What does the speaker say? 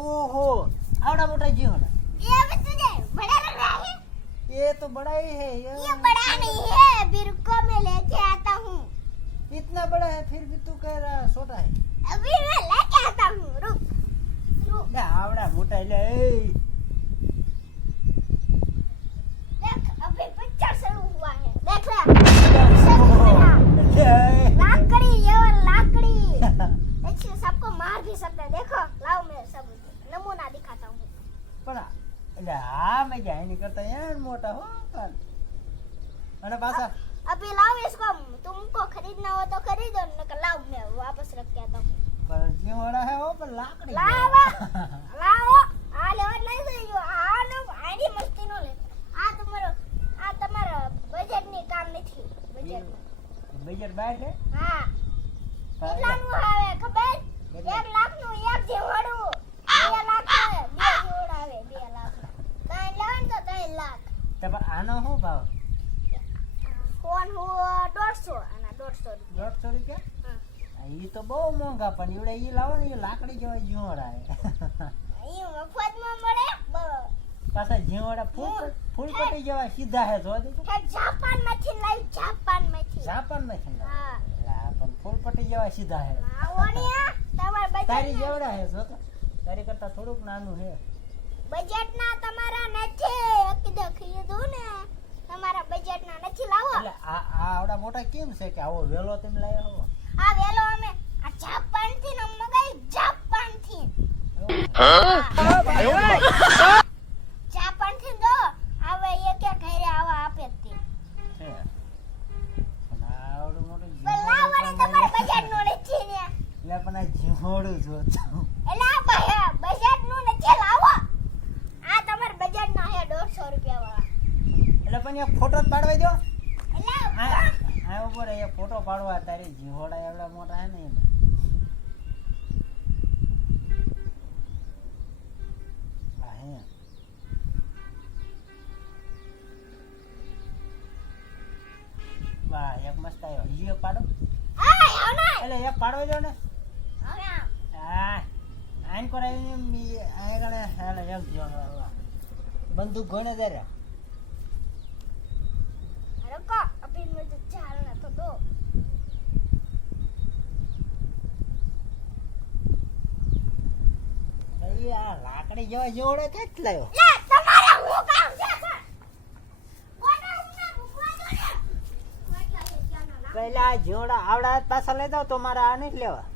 ओहो आवड़ा मोटा जीव है ये अभी तुझे बड़ा लग रहा है? ये तो बड़ा ही है ये बड़ा नहीं है, अभी रुको मैं लेके आता हूँ। इतना बड़ा है फिर भी तू कह रहा छोटा है अभी मैं लेके आता हूँ, रुक रुक। ले आवड़ा मोटा ले देख अभी पिक्चर शुरू हुआ है, देख ले लाकड़ी, ये वो लाकड़ी ऐसे सबको मार भी सकते हैं। देखो लाओ मैं सब नमूना दिखाता हूँ। पड़ा એટલે હા મેં જાય નહીં કરતા यार मोटा हो काल અને પાછા अभी लाओ इसको, तुमको खरीदना हो तो खरीदो, नहीं लाओ मैं वापस रख के आता हूँ। पर जीवड़ा है वो पर लाकड़ी लाओ लाओ आ लेवा नहीं જોઈએ આનો આની મસ્તી નો લે આ તમારો બજેટ ની કામ નથી બજેટ બજેટ બાર છે હા કેટલાનું આવે ખબર 1 લાખ નું એક જેવડું 2 લાખ બે જેવડ આવે 2 લાખ કાઈ લેવાનું તો 3 લાખ તો પણ આનો શું ભાવ ફોન હું 150 આના 150 રૂપિયા 150 રૂપિયા હા ઈ તો બહુ મોંઘા પણ ઈવડે ઈ લાવો ને ઈ લાકડી જેવા જીવડા હે ઈ મફતમાં મળે પાછા જીવડા ફૂલ પટી જેવા સીધા હે જો દે હે જાપાન માંથી લઈ જાપાન માંથી હા હા લા પણ ફૂલ પટી જેવા સીધા હે આવોનિયા તમાર તારી બજેટ જેવડા હે જો તો તારી કરતા થોડુંક નાનું હે બજેટ ના તમારા નથી એકદમ ખરીદું ને તમારા બજેટ ના નથી લાવો એટલે આ આવડા મોટા કેમ છે કે આવો વેલો તેમ લાયા હો આ વેલો અમે આ જાપાન થી ન મગાઈ જાપાન થી જાપાન થી દો આવે એક એક ઘરે આવા આપે તે છે પણ આવડું મોટું લાવવાની તમારે બજેટ નું નથી ને એટલે પણ આ જીવડું જો એટલે આ બજેટ નું નથી લાવો આ તમાર બજેટ ના હે 150 રૂપિયા વાળા એટલે પણ એક ફોટો જ પાડવા દો એટલે આ ઉપર એ ફોટો પાડવા તારી જીવડા એવડા મોટા હે ને એમ આ હે વાહ એક મસ્ત આવ્યો ઈ એક પાડો આ આવ ના એટલે એક પાડવા દો ને હવે આ આઈન કરાવીને મી આ ગણે હાલે એક જો બંદૂક ગણે દે રે रुको अभी मुझे चलना तो दो એ આ લાકડી જેવા જોડે કેટ લાયો ले तुम्हारा वो काम છે સર કોને ઉમને મૂકવા દો ને કેટલા છે ક્યાં ના પહેલા જોડા આવડા પાછા લઈ જાવ તો મારા આ નહીં લેવા